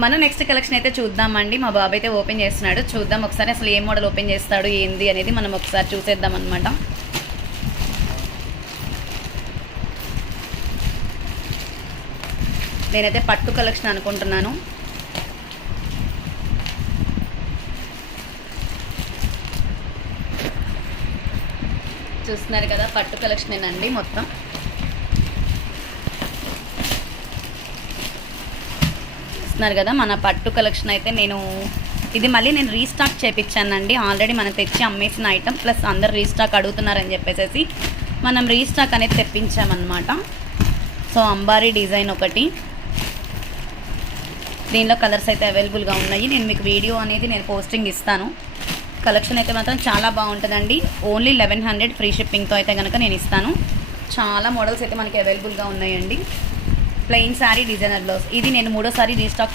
మనం next collection అయితే చూద్దామండి. మా బాబు అయితే ఓపెన్ చేస్తున్నాడు. చూద్దాం ఒకసారి అసలు ఏ మోడల్ ఓపెన్ చేస్తాడు ఏంది అనేది మనం ఒకసారి చూసేద్దాం అనమాట. నేనైతే పట్టు కలెక్షన్ అనుకుంటున్నాను. చూస్తున్నారు కదా, పట్టు కలెక్షనేనండి మొత్తం. చూస్తున్నారు కదా మన పట్టు కలెక్షన్ అయితే ఇది మళ్ళీ నేను రీస్టాక్ చేయించానండి. ఆల్రెడీ మనం తెచ్చి అమ్మేసిన ఐటమ్ ప్లస్ అందరు రీస్టాక్ అడుగుతున్నారని చెప్పేసి మనం రీస్టాక్ అనేది తెప్పించామన్నమాట. సో అంబారీ డిజైన్ ఒకటి, దీనిలో కలర్స్ అయితే అవైలబుల్గా ఉన్నాయి. నేను మీకు వీడియో అనేది పోస్టింగ్ ఇస్తాను. కలెక్షన్ అయితే మాత్రం చాలా బాగుంటుందండి. ఓన్లీ 1100 ఫ్రీ షిప్పింగ్తో అయితే కనుక నేను ఇస్తాను. చాలా మోడల్స్ అయితే మనకి అవైలబుల్గా ఉన్నాయండి. ప్లెయిన్ శారీ డిజైనర్ బ్లౌజ్, ఇది నేను 3వ సారి రీస్టాక్